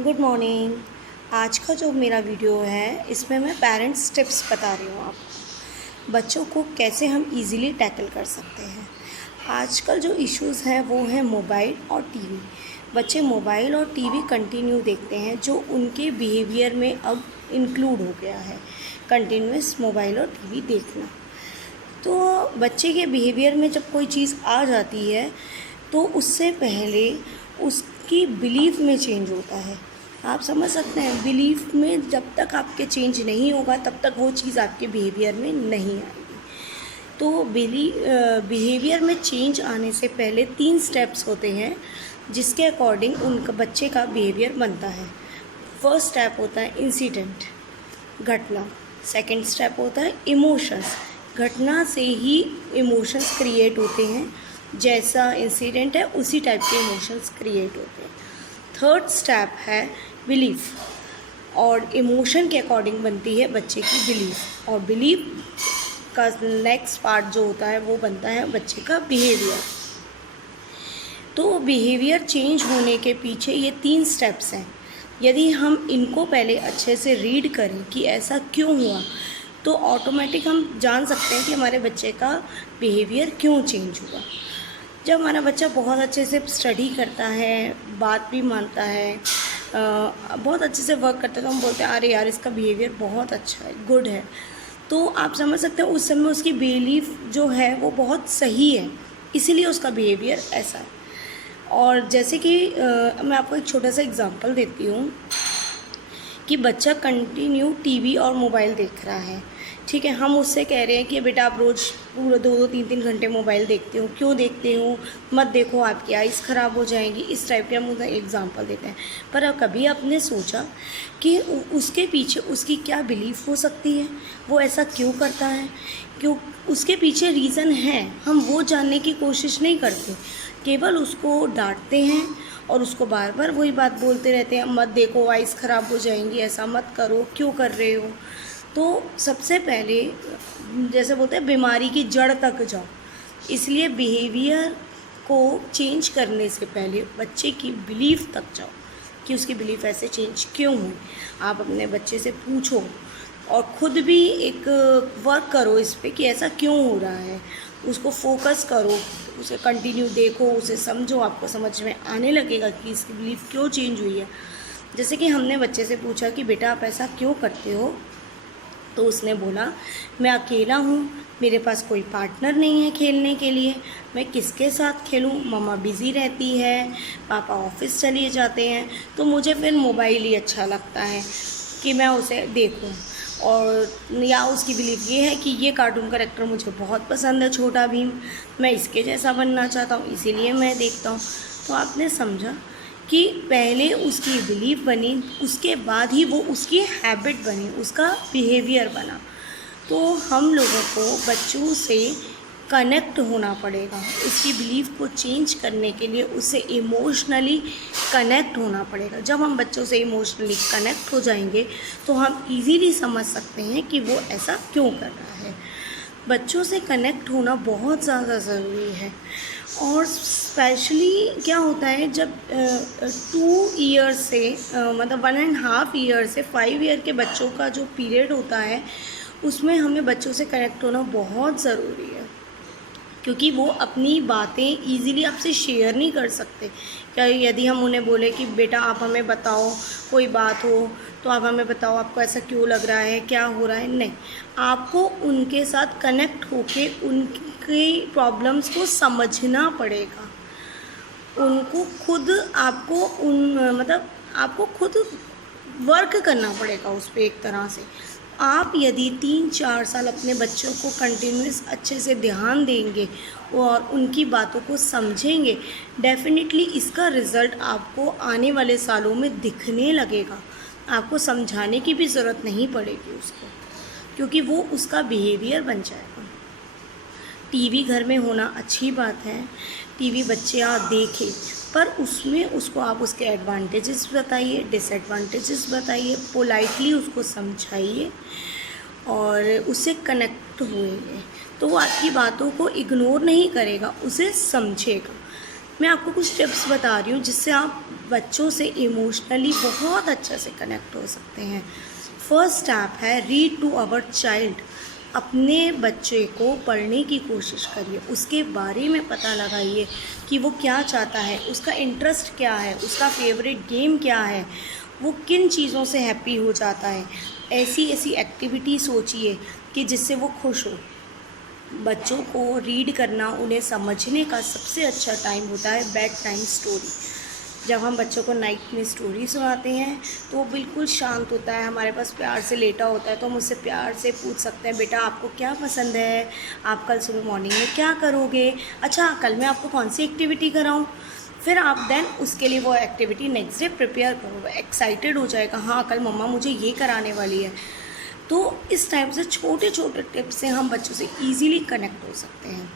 Good morning. आज का जो मेरा वीडियो है इसमें मैं पेरेंट्स टिप्स बता रही हूँ आपको, बच्चों को कैसे हम इजीली टैकल कर सकते हैं। आजकल जो इश्यूज़ हैं वो हैं मोबाइल और टीवी। बच्चे मोबाइल और टीवी कंटिन्यू देखते हैं, जो उनके बिहेवियर में अब इंक्लूड हो गया है, कंटिन्यूस मोबाइल और टीवी देखना। तो बच्चे के बिहेवियर में जब कोई चीज़ आ जाती है तो उससे पहले उसकी बिलीफ में चेंज होता है। आप समझ सकते हैं, बिलीफ में जब तक आपके चेंज नहीं होगा तब तक वो चीज़ आपके बिहेवियर में नहीं आएगी। तो बिहेवियर में चेंज आने से पहले 3 स्टेप्स होते हैं जिसके अकॉर्डिंग उनका बच्चे का बिहेवियर बनता है। फर्स्ट स्टेप होता है इंसिडेंट, घटना। सेकंड स्टेप होता है इमोशंस, घटना से ही इमोशंस क्रिएट होते हैं, जैसा इंसिडेंट है उसी टाइप के इमोशंस क्रिएट होते हैं। थर्ड स्टेप है बिलीफ, और इमोशन के अकॉर्डिंग बनती है बच्चे की बिलीफ, और बिलीफ का नेक्स्ट पार्ट जो होता है वो बनता है बच्चे का बिहेवियर। तो बिहेवियर चेंज होने के पीछे ये 3 स्टेप्स हैं। यदि हम इनको पहले अच्छे से रीड करें कि ऐसा क्यों हुआ, तो ऑटोमेटिक हम जान सकते हैं कि हमारे बच्चे का बिहेवियर क्यों चेंज हुआ। जब हमारा बच्चा बहुत अच्छे से स्टडी करता है, बात भी मानता है, बहुत अच्छे से वर्क करता है, तो हम बोलते हैं अरे यार इसका बिहेवियर बहुत अच्छा है, गुड है। तो आप समझ सकते हैं उस समय उसकी बिलीफ जो है वो बहुत सही है, इसीलिए उसका बिहेवियर ऐसा है। और जैसे कि मैं आपको एक छोटा सा एग्जांपल देती हूँ कि बच्चा कंटिन्यू टीवी और मोबाइल देख रहा है, ठीक है। हम उससे कह रहे हैं कि बेटा आप रोज़ पूरे 2-2, 3-3 घंटे मोबाइल देखते हो, क्यों देखते हो, मत देखो, आपकी आइज़ ख़राब हो जाएंगी, इस टाइप के हम उसे एग्जांपल देते हैं। पर अब कभी आपने सोचा कि उसके पीछे उसकी क्या बिलीफ हो सकती है, वो ऐसा क्यों करता है, क्यों उसके पीछे रीज़न है, हम वो जानने की कोशिश नहीं करते, केवल उसको डांटते हैं और उसको बार बार वही बात बोलते रहते हैं, मत देखो, आइज़ ख़राब हो जाएंगी, ऐसा मत करो, क्यों कर रहे हो। तो सबसे पहले जैसे बोलते हैं बीमारी की जड़ तक जाओ, इसलिए बिहेवियर को चेंज करने से पहले बच्चे की बिलीफ तक जाओ कि उसकी बिलीफ ऐसे चेंज क्यों हुई। आप अपने बच्चे से पूछो और ख़ुद भी एक वर्क करो इस पे कि ऐसा क्यों हो रहा है, उसको फोकस करो, उसे कंटिन्यू देखो, उसे समझो, आपको समझ में आने लगेगा कि इसकी बिलीफ क्यों चेंज हुई है। जैसे कि हमने बच्चे से पूछा कि बेटा आप ऐसा क्यों करते हो, तो उसने बोला मैं अकेला हूँ, मेरे पास कोई पार्टनर नहीं है खेलने के लिए, मैं किसके साथ खेलूँ, मम्मा बिज़ी रहती है, पापा ऑफिस चले जाते हैं, तो मुझे फिर मोबाइल ही अच्छा लगता है कि मैं उसे देखूँ। और या उसकी बिलीफ ये है कि ये कार्टून कैरेक्टर मुझे बहुत पसंद है, छोटा भीम, मैं इसके जैसा बनना चाहता हूँ, इसीलिए मैं देखता हूँ। तो आपने समझा कि पहले उसकी बिलीफ बनी, उसके बाद ही वो उसकी हैबिट बनी, उसका बिहेवियर बना। तो हम लोगों को बच्चों से कनेक्ट होना पड़ेगा, उसकी बिलीफ को चेंज करने के लिए उससे इमोशनली कनेक्ट होना पड़ेगा। जब हम बच्चों से इमोशनली कनेक्ट हो जाएंगे तो हम इजीली समझ सकते हैं कि वो ऐसा क्यों कर रहा है। बच्चों से कनेक्ट होना बहुत ज़्यादा ज़रूरी है। और स्पेशली क्या होता है जब 2 ईयर से मतलब 1.5 ईयर से 5 ईयर के बच्चों का जो पीरियड होता है, उसमें हमें बच्चों से कनेक्ट होना बहुत ज़रूरी है, क्योंकि वो अपनी बातें इजीली आपसे शेयर नहीं कर सकते। क्या यदि हम उन्हें बोले कि बेटा आप हमें बताओ, कोई बात हो तो आप हमें बताओ, आपको ऐसा क्यों लग रहा है, क्या हो रहा है, नहीं, आपको उनके साथ कनेक्ट होके उनकी प्रॉब्लम्स को समझना पड़ेगा। उनको खुद आपको आपको खुद वर्क करना पड़ेगा उस पर एक तरह से। आप यदि 3-4 साल अपने बच्चों को कंटिन्यूस अच्छे से ध्यान देंगे और उनकी बातों को समझेंगे, डेफिनेटली इसका रिज़ल्ट आपको आने वाले सालों में दिखने लगेगा। आपको समझाने की भी ज़रूरत नहीं पड़ेगी उसको, क्योंकि वो उसका बिहेवियर बन जाएगा। टीवी घर में होना अच्छी बात है, टीवी बच्चे देखें, पर उसमें उसको आप उसके एडवांटेजेस बताइए, डिसएडवांटेजेस बताइए, पोलाइटली उसको समझाइए और उससे कनेक्ट हुए, तो वो आपकी बातों को इग्नोर नहीं करेगा, उसे समझेगा। मैं आपको कुछ टिप्स बता रही हूँ जिससे आप बच्चों से इमोशनली बहुत अच्छे से कनेक्ट हो सकते हैं। फर्स्ट स्टेप है रीड टू आवर चाइल्ड। अपने बच्चे को पढ़ने की कोशिश करिए, उसके बारे में पता लगाइए कि वो क्या चाहता है, उसका इंटरेस्ट क्या है, उसका फेवरेट गेम क्या है, वो किन चीज़ों से हैप्पी हो जाता है। ऐसी ऐसी एक्टिविटी सोचिए कि जिससे वो खुश हो। बच्चों को रीड करना, उन्हें समझने का सबसे अच्छा टाइम होता है बेड टाइम स्टोरी। जब हम बच्चों को नाइट में स्टोरी सुनाते हैं तो वो बिल्कुल शांत होता है, हमारे पास प्यार से लेटा होता है, तो हम उससे प्यार से पूछ सकते हैं, बेटा आपको क्या पसंद है, आप कल सुबह मॉर्निंग में क्या करोगे, अच्छा कल मैं आपको कौन सी एक्टिविटी कराऊँ। फिर आप देन उसके लिए वो एक्टिविटी नेक्स्ट डे प्रिपेयर करो। एक्साइटेड हो जाएगा, हाँ कल मम्मा मुझे ये कराने वाली है। तो इस टाइप से छोटे छोटे टिप्स से हम बच्चों से ईज़िली कनेक्ट हो सकते हैं।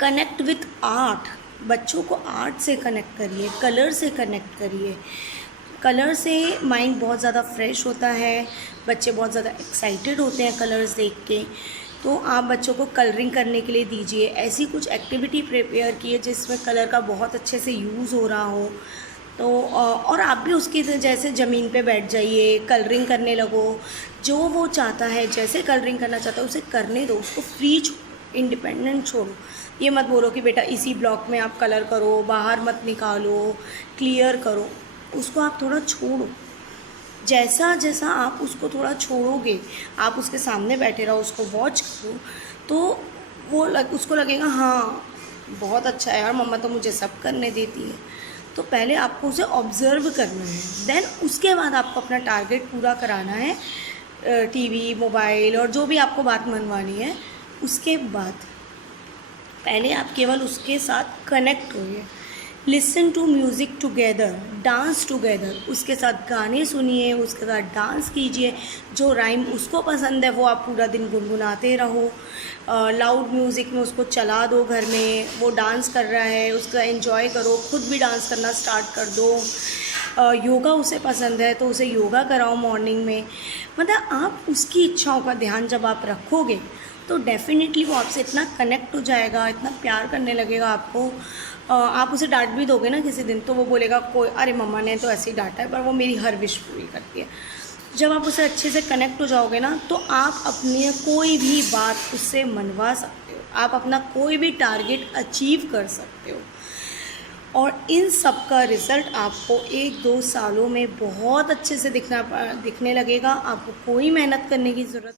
Connect with art. बच्चों को आर्ट से कनेक्ट करिए, कलर से कनेक्ट करिए। कलर से माइंड बहुत ज़्यादा फ्रेश होता है, बच्चे बहुत ज़्यादा एक्साइटेड होते हैं कलर्स देख के। तो आप बच्चों को कलरिंग करने के लिए दीजिए, ऐसी कुछ एक्टिविटी प्रिपेयर कीजिए जिसमें कलर का बहुत अच्छे से यूज़ हो रहा हो। तो और आप भी उसकी जैसे ज़मीन पे बैठ जाइए, कलरिंग करने लगो। जो वो चाहता है, जैसे कलरिंग करना चाहता है उसे करने दो, उसको फ्री इंडिपेंडेंट छोड़ो। ये मत बोलो कि बेटा इसी ब्लॉक में आप कलर करो, बाहर मत निकालो, क्लियर करो। उसको आप थोड़ा छोड़ो। जैसा जैसा आप उसको थोड़ा छोड़ोगे, आप उसके सामने बैठे रहो, उसको वॉच करो, तो वो उसको लगेगा हाँ बहुत अच्छा है यार, मम्मा तो मुझे सब करने देती है। तो पहले आपको उसे ऑब्ज़र्व करना है, देन उसके बाद आपको अपना टारगेट पूरा कराना है। टीवी, मोबाइल और जो भी आपको बात मनवानी है, उसके बाद पहले आप केवल उसके साथ कनेक्ट होइए। Listen to music together, dance together. उसके साथ गाने सुनिए, उसके साथ डांस कीजिए। जो राइम उसको पसंद है वो आप पूरा दिन गुनगुनाते रहो। लाउड म्यूज़िक में उसको चला दो घर में, वो डांस कर रहा है उसका एंजॉय करो, खुद भी डांस करना स्टार्ट कर दो। योगा उसे पसंद है तो उसे योगा कराओ मॉर्निंग में। मतलब आप उसकी इच्छाओं का ध्यान जब आप रखोगे तो डेफ़िनेटली वो आपसे इतना कनेक्ट हो जाएगा, इतना प्यार करने लगेगा आपको। आप उसे डांट भी दोगे ना किसी दिन तो वो बोलेगा कोई अरे मम्मा ने तो ऐसे ही डांटा है पर वो मेरी हर विश पूरी करती है। जब आप उसे अच्छे से कनेक्ट हो जाओगे ना तो आप अपनी कोई भी बात उससे मनवा सकते हो, आप अपना कोई भी टारगेट अचीव कर सकते हो। और इन सब का रिज़ल्ट आपको 1-2 सालों में बहुत अच्छे से दिखने लगेगा। आपको कोई मेहनत करने की ज़रूरत